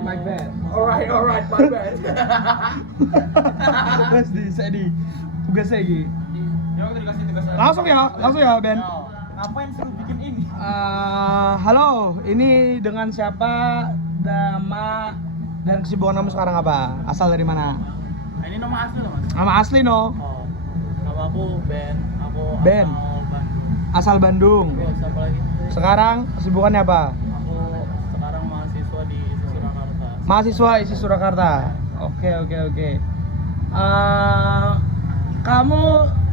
my bad. Alright, my bad. Terus di saya di tugas saya gitu. Ya kita dikasih tugas. Langsung ya Ben. Ngapain suruh bikin ini? Halo, ini dengan siapa? Nama dan kesibukan kamu sekarang apa? Asal dari mana? Nah, ini nama asli loh mas. Nama asli no? Oh, nama aku Ben. Aku Ben. asal Bandung. Asal Bandung. Terus apa lagi? Sekarang kesibukannya apa? Aku sekarang mahasiswa di Surakarta. Mahasiswa isi Surakarta. Oke. Kamu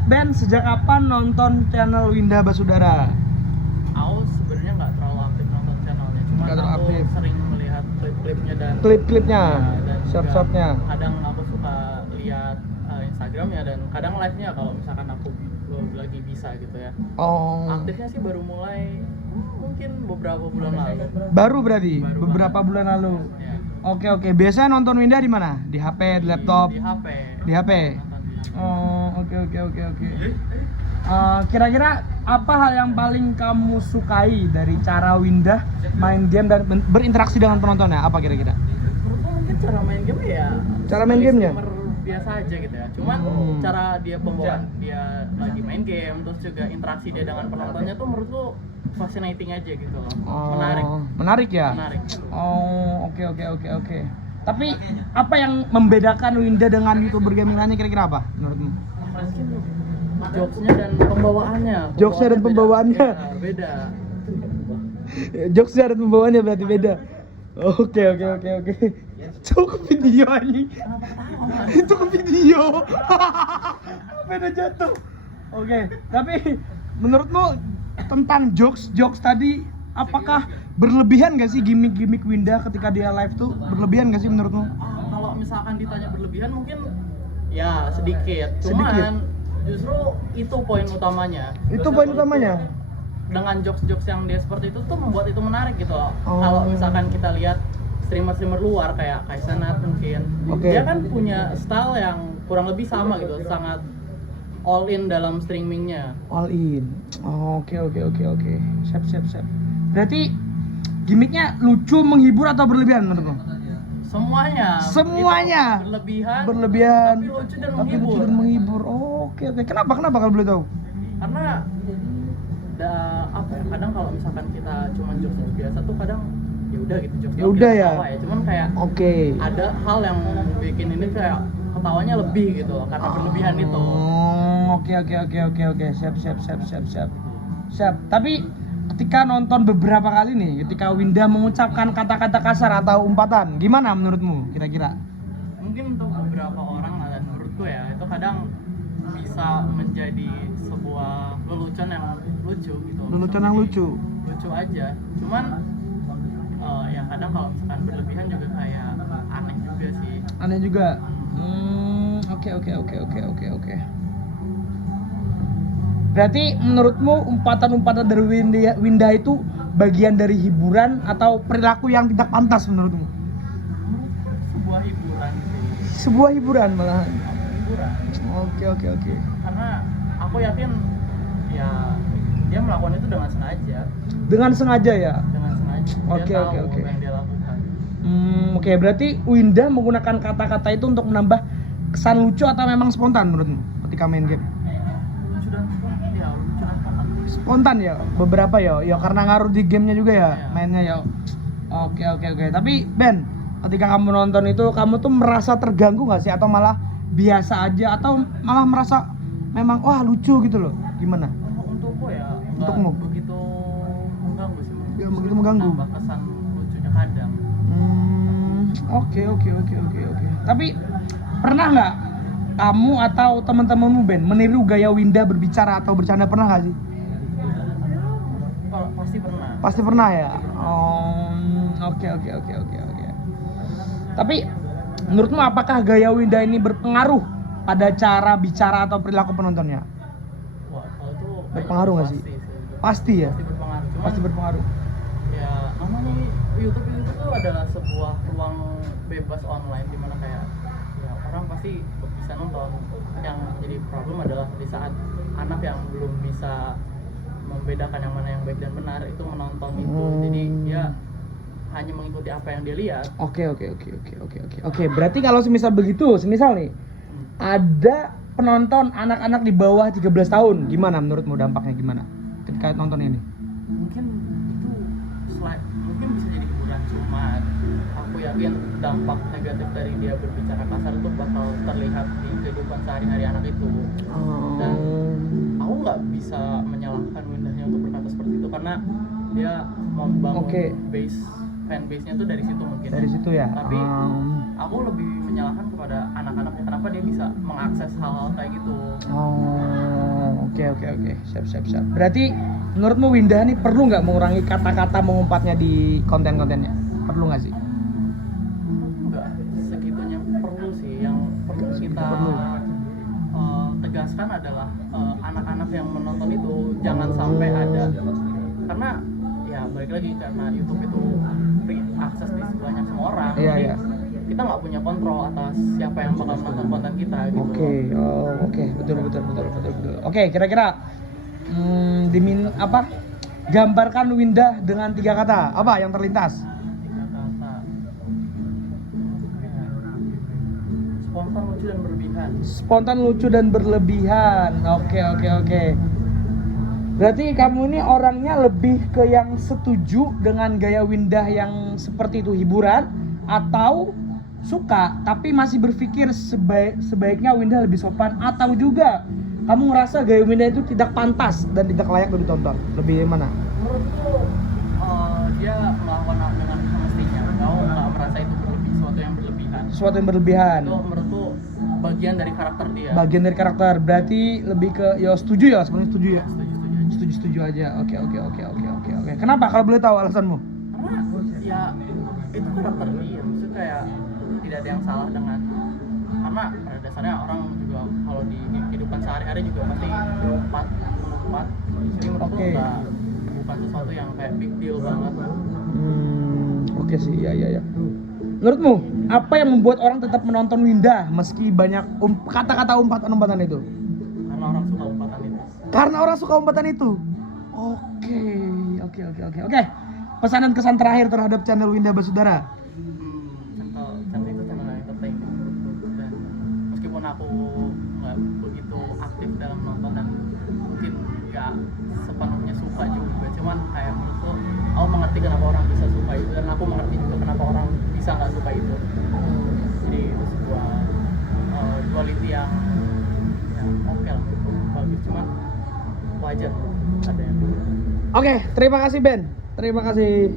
Ben sejak kapan nonton channel Winda Basudara? Aku sebenarnya nggak terlalu aktif nonton channelnya, cuma Nggak terlalu aku aktif. sering melihat klip-klipnya dan Klip-klipnya, dan juga short-shortnya. kadang aku suka lihat Instagramnya dan kadang live-nya kalau misalkan aku lagi bisa gitu ya. Oh. Aktifnya sih baru mulai mungkin beberapa bulan lalu. Baru berarti Baru beberapa banget. bulan lalu. Ya. Oke. Biasanya nonton Winda di mana? Di HP, di laptop? Di HP. Di HP. Nonton di HP. Oh, oke. Kira-kira apa hal yang paling kamu sukai dari cara Winda main game dan berinteraksi dengan penontonnya? Apa kira-kira? Menurutku mungkin cara main game ya. Cara main seperti gamenya? streamer biasa aja gitu ya. Cuman cara dia pembawaan dia lagi main game terus juga interaksi dia dengan penontonnya tuh menurutku fascinating aja gitu loh. Menarik. Menarik ya? Menarik. Oh, oke. Tapi apa yang membedakan Winda dengan YouTuber gaming lainnya kira-kira apa menurutmu? Mungkin jokesnya dan pembawaannya. Jokesnya dan pembawaannya. Ya, beda. Jokesnya dan pembawaannya berarti beda. Oke. Cukup video ini. Kenapa ketawa mas? Itu ke video. Beda jatuh. Oke, tapi menurutmu tentang jokes tadi apakah berlebihan gak sih gimmick Winda ketika dia live tuh? Berlebihan gak sih menurutmu? Kalau misalkan ditanya berlebihan mungkin ya sedikit. Sedikit. Cuman justru itu poin utamanya. Itu poin utamanya. Dengan jokes yang dia seperti itu tuh membuat itu menarik gitu loh. Oh. Kalau misalkan kita lihat streamer luar kayak Kaisanat mungkin, Oke. dia kan punya style yang kurang lebih sama gitu, sangat all in dalam streamingnya. All in. Oke. Siap. Berarti gimmicknya lucu, menghibur atau berlebihan menurutmu? Itu Semuanya. Berlebihan. tapi lucu dan Tapi menghibur. lucu dan menghibur. Oke. Kenapa kalau boleh tahu? Karena kadang kalau misalkan kita cuma jokes biasa tuh kadang ya udah gitu jokes Ya udah ya. cuman kayak Oke. ada hal yang bikin ini kayak ketawanya lebih gitu loh, karena berlebihan itu. Oke. Siap. Tapi ketika nonton beberapa kali nih, ketika Winda mengucapkan kata-kata kasar atau umpatan, gimana menurutmu kira-kira? Mungkin untuk beberapa orang dan menurutku ya itu kadang bisa menjadi sebuah lelucon yang lucu gitu. Lelucon Bisa yang jadi lucu. lucu aja, cuman ya kadang kalau misalkan berlebihan juga kayak aneh juga sih. Aneh juga. Oke. Berarti menurutmu umpatan-umpatan dari Winda itu bagian dari hiburan atau perilaku yang tidak pantas menurutmu? Menurutku sebuah hiburan sih. Sebuah hiburan malahan. Hiburan. Oke. Karena aku yakin ya dia melakukan itu dengan sengaja. Dengan sengaja ya. Dia Oke. tahu apa yang dia lakukan. Oke, berarti Winda menggunakan kata-kata itu untuk menambah kesan lucu atau memang spontan menurutmu ketika main game? Lucu dan spontan. Spontan ya, beberapa ya karena ngaruh di gamenya juga ya, Iya. mainnya ya. Oke. Tapi Ben, ketika kamu nonton itu kamu tuh merasa terganggu nggak sih atau malah biasa aja atau malah merasa memang wah lucu gitu loh? Gimana? Untukku ya nggak Untukmu? begitu mengganggu sih. Nggak begitu mengganggu? Tambah kesan lucunya kadang. Oke. Tapi pernah nggak kamu atau teman-temanmu Ben meniru gaya Winda berbicara atau bercanda, pernah nggak sih? Pasti pernah. Pasti pernah ya. Oke. Tapi menurutmu apakah gaya Winda ini berpengaruh pada cara bicara atau perilaku penontonnya? Wah, kalau itu Berpengaruh nggak sih? Pasti ya. Pasti berpengaruh. Cuman Pasti berpengaruh. ya namanya YouTube itu adalah sebuah ruang bebas online di mana kayak ya orang pasti bisa nonton. Yang jadi problem adalah di saat anak yang belum bisa membedakan yang mana yang baik dan benar itu menonton itu, jadi dia hanya mengikuti apa yang dia lihat. Oke. Berarti kalau semisal begitu, semisal nih ada penonton anak-anak di bawah 13 tahun, gimana menurutmu dampaknya gimana ketika nonton ini? Mungkin itu mungkin bisa jadi hiburan, cuma aku yakin dampak negatif dari dia berbicara kasar itu bakal terlihat di kehidupan sehari-hari anak itu. Dan aku nggak bisa menyalahkan Windahnya untuk berkata seperti itu karena dia membangun fanbase-nya tuh dari situ mungkin. Dari situ ya. Tapi aku lebih menyalahkan kepada anak-anaknya, kenapa dia bisa mengakses hal-hal kayak gitu. Oke. Siap. Berarti menurutmu Windah nih perlu nggak mengurangi kata-kata mengumpatnya di konten-kontennya? Perlu nggak sih? Enggak segitunya perlu sih. Yang perlu kita tegaskan adalah anak-anak yang menonton itu jangan sampai ada, karena ya balik lagi karena YouTube itu free akses di banyak semua orang. Jadi kita nggak punya kontrol atas siapa yang bakal menonton konten kita gitu. Oke, betul. Oke, kira-kira gambarkan Windah dengan 3 kata. Apa yang terlintas? 3 kata. Spontan, lucu dan berlebihan. Spontan, lucu dan berlebihan. Oke. Berarti kamu ini orangnya lebih ke yang setuju dengan gaya Windah yang seperti itu, hiburan, atau suka tapi masih berpikir sebaiknya Windah lebih sopan, atau juga kamu ngerasa gaya Windah itu tidak pantas dan tidak layak untuk ditonton? Lebih mana? Menurutku dia melakukan dengan semestinya. Kau nggak merasa itu berlebihan. Sesuatu yang berlebihan. Itu menurutku bagian dari karakter dia. Bagian dari karakter. Berarti lebih ke setuju ya, sebenarnya setuju ya. Setuju aja. Oke. Kenapa kalau boleh tahu alasanmu? Karena ya itu karakter dia. Maksudnya kayak tidak ada yang salah dengan, karena pada dasarnya orang juga kalau di kehidupan sehari-hari juga pasti melompat. Jadi menurutku bukan sesuatu yang kayak big deal banget. Oke sih, ya. Menurutmu apa yang membuat orang tetap menonton Windah meski banyak kata-kata umpatan-umpatan itu? Karena orang suka umpatan itu. Karena orang suka umpatan itu. Oke. Pesan dan kesan terakhir terhadap channel Windah Basudara. Channel itu channel yang entertaining menurutku, dan meskipun aku nggak begitu aktif dalam nonton dan mungkin nggak sepenuhnya suka juga, cuman kayak menurutku aku mengerti kenapa orang bisa suka itu, dan aku mengerti juga kenapa orang bisa nggak suka itu. Jadi itu sebuah quality yang oke lah, bagus, cuman wajar ada yang Oke, terima kasih Ben. Terima kasih.